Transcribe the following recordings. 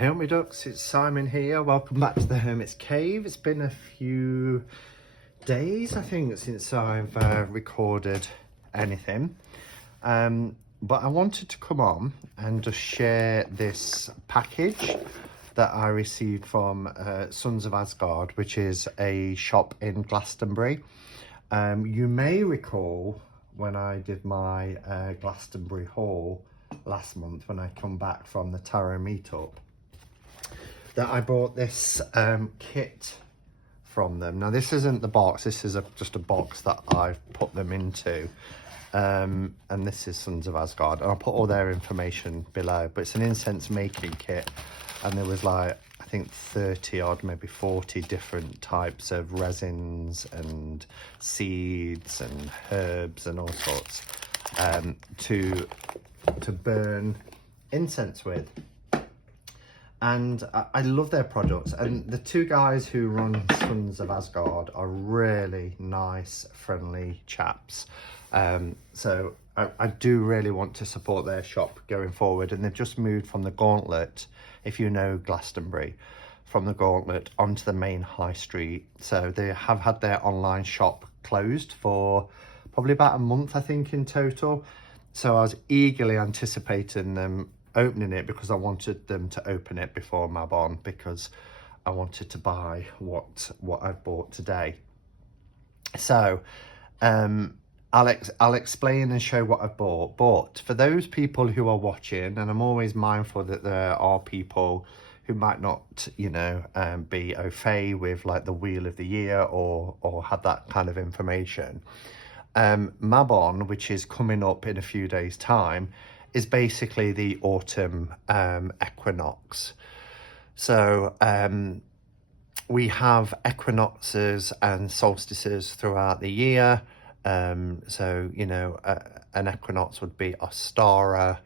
Hey me ducks, it's Simon here. Welcome back to the Hermit's Cave. It's been a few days, I think, since I've recorded anything. But I wanted to come on and just share this package that I received from Sons of Asgard, which is a shop in Glastonbury. You may recall when I did my Glastonbury haul last month when I come back from the Tarot meetup, that I bought this kit from them. Now this isn't the box, this is just a box that I've put them into, and this is Sons of Asgard, and I'll put all their information below. But it's an incense making kit, and there was like, I think 30 odd, maybe 40 different types of resins and seeds and herbs and all sorts to burn incense with. And I love their products, and the two guys who run Sons of Asgard are really nice, friendly chaps. So I do really want to support their shop going forward. And they've just moved from the Gauntlet, if you know Glastonbury, from the Gauntlet onto the main high street. So they have had their online shop closed for probably about a month, I think, in total. So I was eagerly anticipating them opening it, because I wanted them to open it before Mabon, because I wanted to buy what I've bought today. So I'll explain and show what I've bought. But for those people who are watching, and I'm always mindful that there are people who might not, be au fait with like the Wheel of the Year or have that kind of information. Mabon, which is coming up in a few days' time, is basically the autumn equinox. So we have equinoxes and solstices throughout the year. An equinox would be Ostara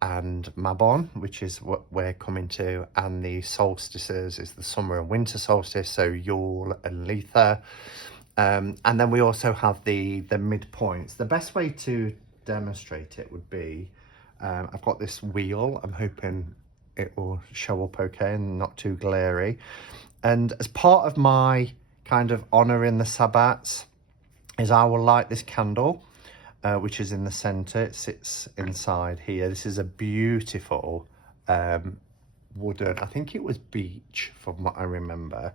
and Mabon, which is what we're coming to, and the solstices is the summer and winter solstice, so Yule and Letha. And then we also have the midpoints. The best way to demonstrate it would be, I've got this wheel. I'm hoping it will show up okay and not too glary. And as part of my kind of honouring the Sabbats, is I will light this candle, which is in the centre. It sits inside here. This is a beautiful wooden, I think it was beech from what I remember,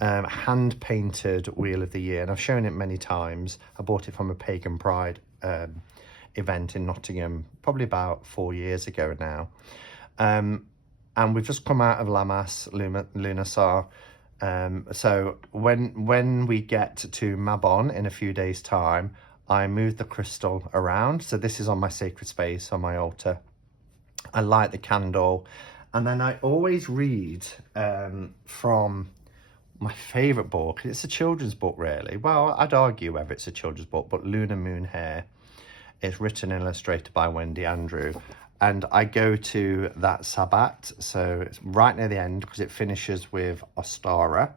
hand painted Wheel of the Year. And I've shown it many times. I bought it from a Pagan Pride event in Nottingham probably about 4 years ago now, and we've just come out of Lammas Lughnasadh. So when we get to Mabon in a few days' time, I move the crystal around. So this is on my sacred space on my altar. I light the candle, and then I always read from my favourite book. It's a children's book, really. Well, I'd argue whether it's a children's book, but Lunar Moon Hair. It's written and illustrated by Wendy Andrew. And I go to that Sabbat, so it's right near the end, because it finishes with Ostara.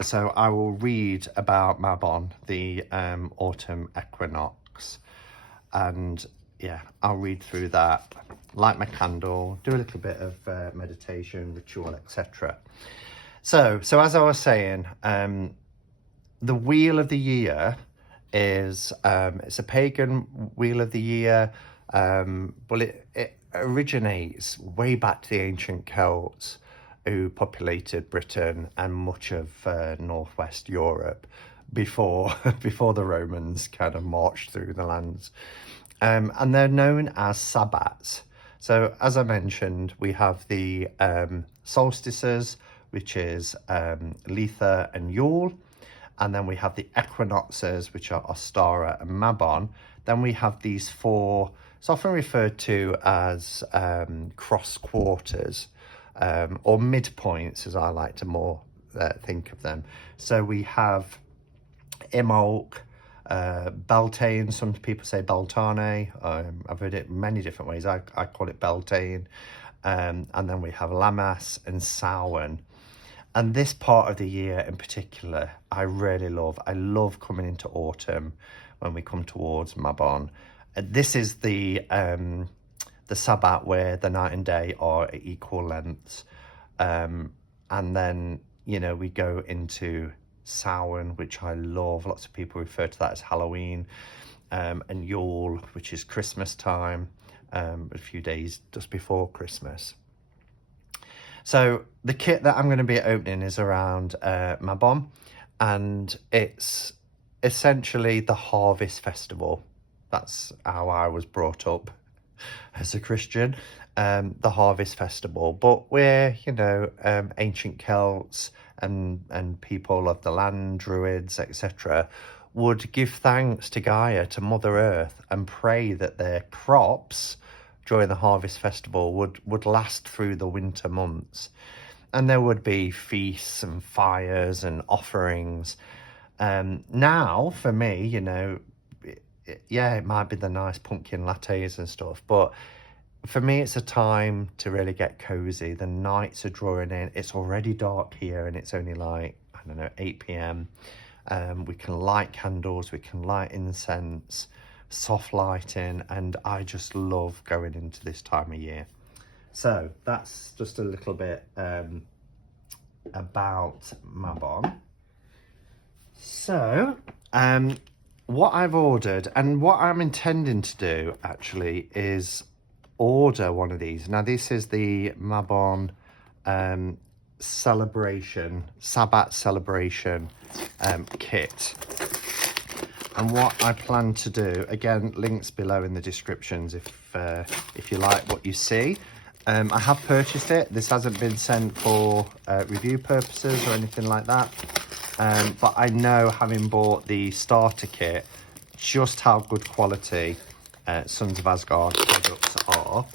So I will read about Mabon, the autumn equinox. And yeah, I'll read through that, light my candle, do a little bit of meditation, ritual, etc. So as I was saying, the Wheel of the Year is it's a pagan Wheel of the Year, but it originates way back to the ancient Celts who populated Britain and much of northwest Europe before the Romans kind of marched through the lands, and they're known as Sabbats. So as I mentioned, we have the solstices, which is Letha and Yule. And then we have the equinoxes, which are Ostara and Mabon. Then we have these four, it's often referred to as cross quarters, or midpoints, as I like to more think of them. So we have Imbolc, Beltane, some people say Beltane. I've heard it many different ways. I call it Beltane. And then we have Lammas and Samhain. And this part of the year in particular, I really love. I love coming into autumn when we come towards Mabon. This is the the Sabbat, where the night and day are at equal lengths. And then, you know, we go into Samhain, which I love. Lots of people refer to that as Halloween. And Yule, which is Christmas time, a few days just before Christmas. So the kit that I'm going to be opening is around Mabon, and it's essentially the Harvest Festival. That's how I was brought up as a Christian, the Harvest Festival. But we're, you know, ancient Celts and people of the land, Druids, etc., would give thanks to Gaia, to Mother Earth, and pray that their crops during the Harvest Festival would last through the winter months. And there would be feasts and fires and offerings. Now, for me, you know, it might be the nice pumpkin lattes and stuff, but for me, it's a time to really get cozy. The nights are drawing in. It's already dark here, and it's only like, I don't know, 8 p.m. We can light candles, we can light incense, soft lighting, and I just love going into this time of year. So that's just a little bit about Mabon. So what I've ordered, and what I'm intending to do actually, is order one of these. Now this is the Mabon Sabbat celebration kit. And what I plan to do, again, links below in the descriptions if you like what you see. I have purchased it. This hasn't been sent for review purposes or anything like that. But I know, having bought the starter kit, just how good quality Sons of Asgard products are.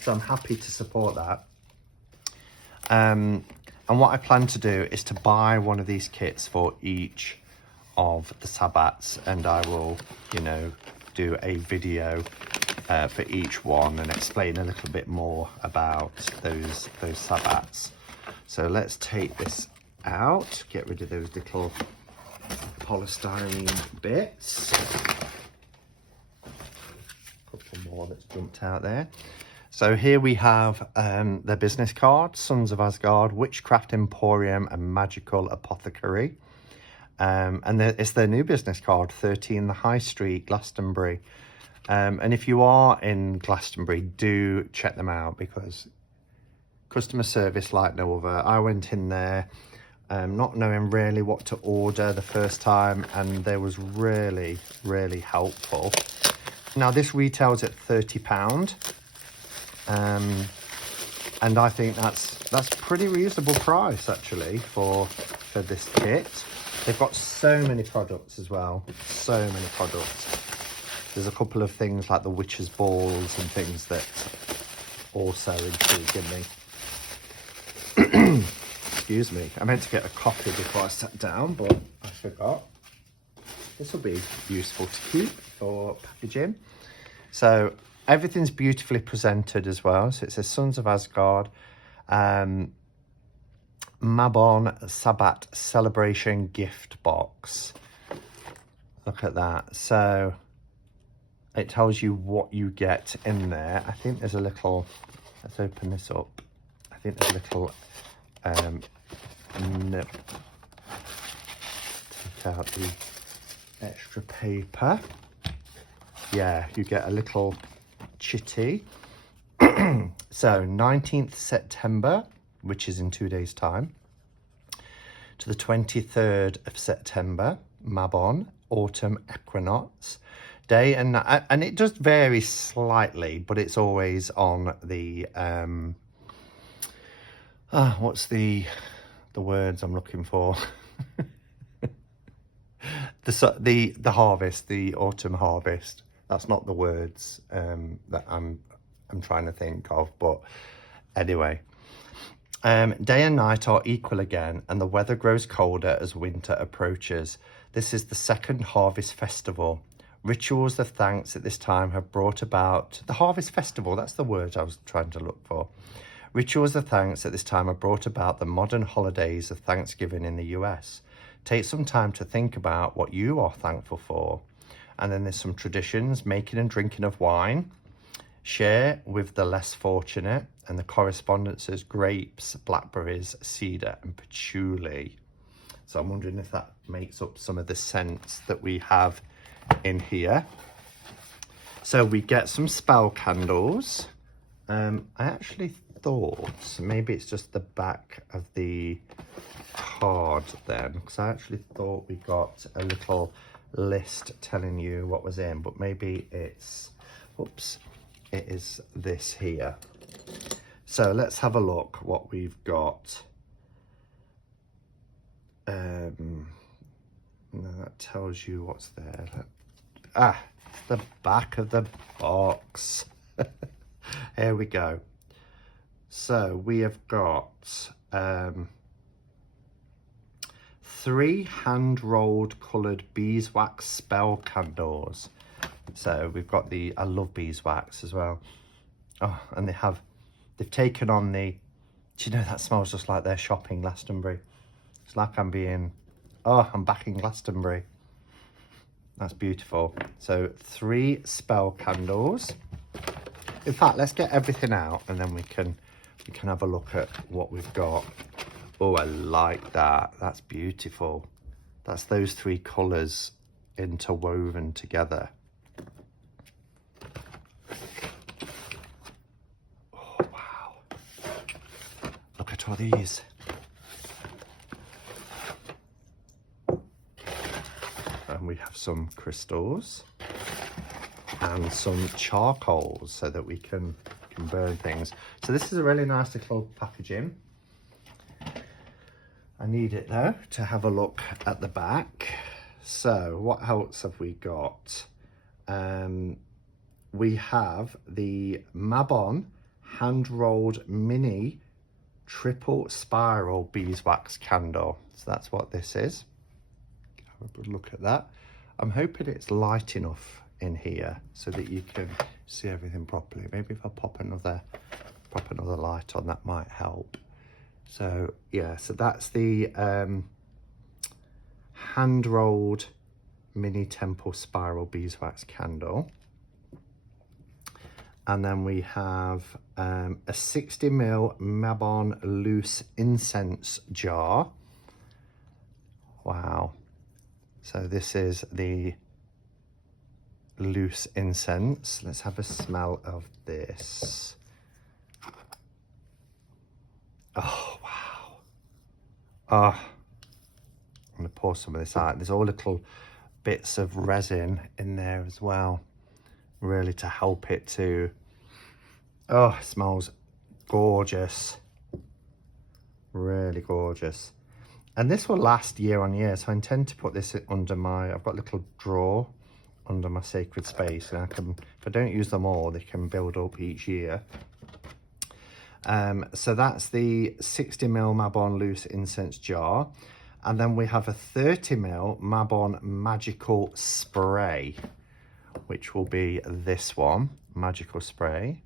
So I'm happy to support that. And what I plan to do is to buy one of these kits for each of the Sabbats, and I will, you know, do a video for each one and explain a little bit more about those Sabbats. So let's take this out, get rid of those little polystyrene bits. A couple more that's jumped out there. So here we have their business card: Sons of Asgard, Witchcraft Emporium and Magical Apothecary. And it's their new business card, 13 The High Street, Glastonbury. And if you are in Glastonbury, do check them out, because customer service like no other. I went in there not knowing really what to order the first time, and they was really, really helpful. Now this retails at £30. And I think that's pretty reasonable price actually for this kit. They've got so many products as well, so many products. There's a couple of things like the witch's balls and things that also intrigued me. Excuse me, I meant to get a copy before I sat down, but I forgot. This will be useful to keep for packaging. So everything's beautifully presented as well. So it says Sons of Asgard, Mabon Sabbat Celebration Gift Box. Look at that. So it tells you what you get in there. I think there's a little, let's open this up. I think there's a little nip. Take out the extra paper. Yeah, you get a little chitty. So 19th September, which is in 2 days time, to the 23rd of September, Mabon, autumn equinox, day and night. And it does vary slightly, but it's always on the what's the words I'm looking for? the harvest, the autumn harvest. That's not the words that I'm trying to think of, but anyway. Day and night are equal again, and the weather grows colder as winter approaches. This is the second harvest festival. Rituals of thanks at this time have brought about the harvest festival. That's the word I was trying to look for. Rituals of thanks at this time have brought about the modern holidays of Thanksgiving in the US. Take some time to think about what you are thankful for. And then there's some traditions: making and drinking of wine, Share with the less fortunate, and the correspondences grapes, blackberries, cedar and patchouli. So I'm wondering if that makes up some of the scents that we have in here. So we get some spell candles. I actually thought maybe it's just the back of the card then, because I actually thought we got a little list telling you what was in, but maybe it's, oops, it is this here. So let's have a look what we've got. No, that tells you what's there. It's the back of the box. Here we go. So we have got 3 hand-rolled coloured beeswax spell candles. So we've got the, I love beeswax as well. Oh, and they've taken on the, do you know, that smells just like they're shopping Glastonbury. It's like I'm back in Glastonbury. That's beautiful. So 3 spell candles. In fact, let's get everything out and then we can have a look at what we've got. Oh, I like that. That's beautiful. That's those 3 colours interwoven together. Oh, wow. Look at all these. And we have some crystals and some charcoals so that we can burn things. So this is a really nice little packaging. I need it though to have a look at the back. So what else have we got? We have the Mabon hand-rolled mini triple spiral beeswax candle. So that's what this is. Have a good look at that. I'm hoping it's light enough in here so that you can see everything properly. Maybe if I pop another light on, that might help. So yeah, so that's the hand-rolled mini temple spiral beeswax candle. And then we have a 60ml Mabon loose incense jar. Wow. So this is the loose incense. Let's have a smell of this. Oh, wow. Oh, I'm going to pour some of this out. There's all little bits of resin in there as well, really to help it to, oh, it smells gorgeous. Really gorgeous. And this will last year on year, so I intend to put this under my, I've got a little drawer under my sacred space, and I can, if I don't use them all, they can build up each year. So that's the 60ml Mabon loose incense jar, and then we have a 30ml Mabon magical spray, which will be this one, magical spray.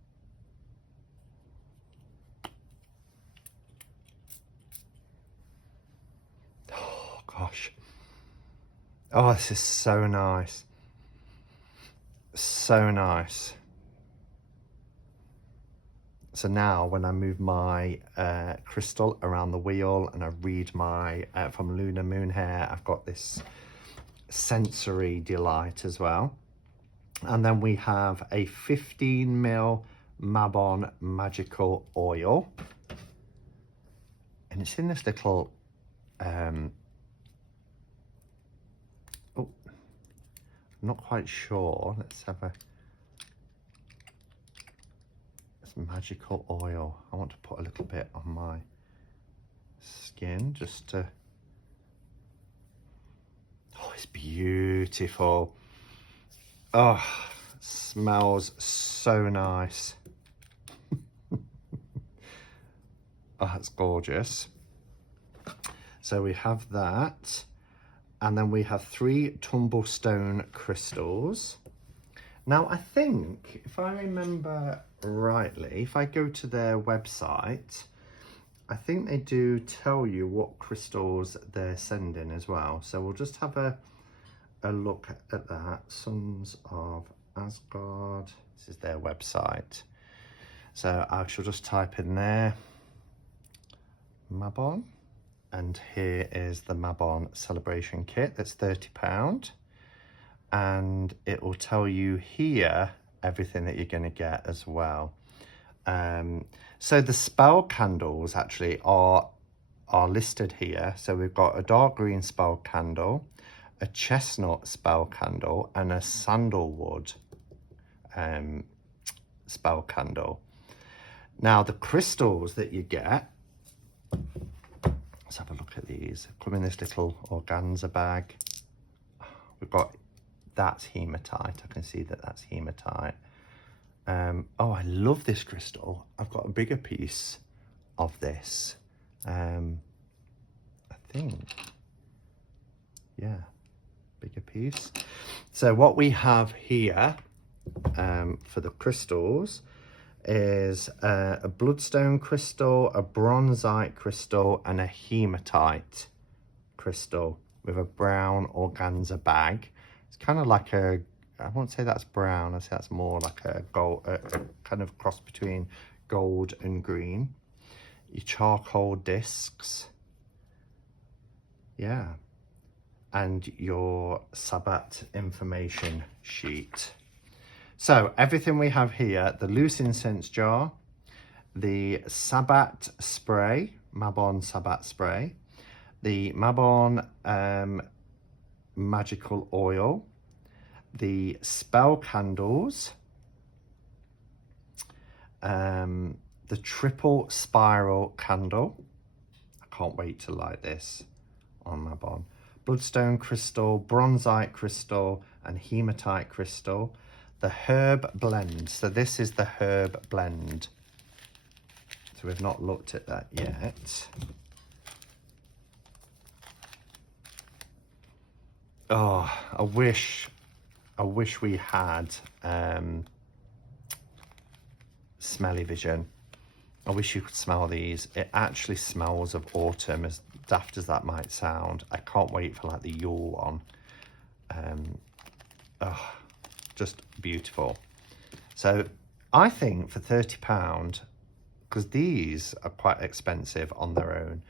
Gosh. Oh, this is so nice. So nice. So now when I move my crystal around the wheel and I read my, from Lunar Moon Hair, I've got this sensory delight as well. And then we have a 15ml Mabon magical oil. And it's in this little, I'm not quite sure. Let's have it's magical oil. I want to put a little bit on my skin just to, oh, it's beautiful. Oh, it smells so nice. Oh, that's gorgeous. So we have that. And then we have 3 tumblestone crystals. Now, I think, if I remember rightly, if I go to their website, I think they do tell you what crystals they're sending as well. So we'll just have a look at that. Sons of Asgard. This is their website. So I shall just type in there, Mabon. And here is the Mabon Celebration Kit. That's £30. And it will tell you here everything that you're going to get as well. So the spell candles actually are listed here. So we've got a dark green spell candle, a chestnut spell candle, and a sandalwood spell candle. Now the crystals that you get, let's have a look at these. Come in this little organza bag. We've got, that's hematite. I can see that that's hematite. Oh, I love this crystal. I've got a bigger piece of this. I think, yeah, bigger piece. So what we have here for the crystals is a bloodstone crystal, a bronzite crystal, and a hematite crystal with a brown organza bag. It's kind of like a, I won't say that's brown, I'd say that's more like a gold, a kind of cross between gold and green. Your charcoal discs, yeah, and your Sabbat information sheet. So everything we have here, the loose incense jar, the Sabbat spray, Mabon Sabbat spray, the Mabon magical oil, the spell candles, the triple spiral candle. I can't wait to light this on Mabon. Bloodstone crystal, bronzite crystal, and hematite crystal. The herb blend. So this is the herb blend. So we've not looked at that yet. Oh, I wish we had smelly vision. I wish you could smell these. It actually smells of autumn, as daft as that might sound. I can't wait for like the Yule one. Oh, just beautiful. So I think for £30, because these are quite expensive on their own,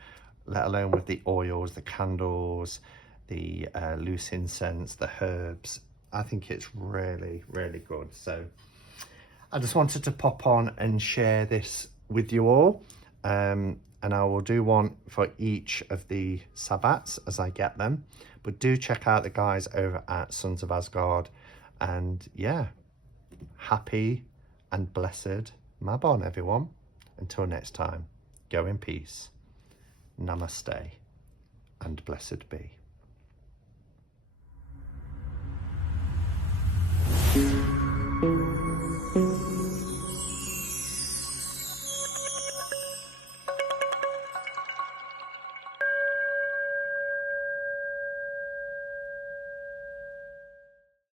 let alone with the oils, the candles, the loose incense, the herbs, I think it's really, really good. So I just wanted to pop on and share this with you all. And I will do one for each of the Sabbats as I get them. But do check out the guys over at Sons of Asgard. And yeah, happy and blessed Mabon, everyone. Until next time, go in peace. Namaste and blessed be.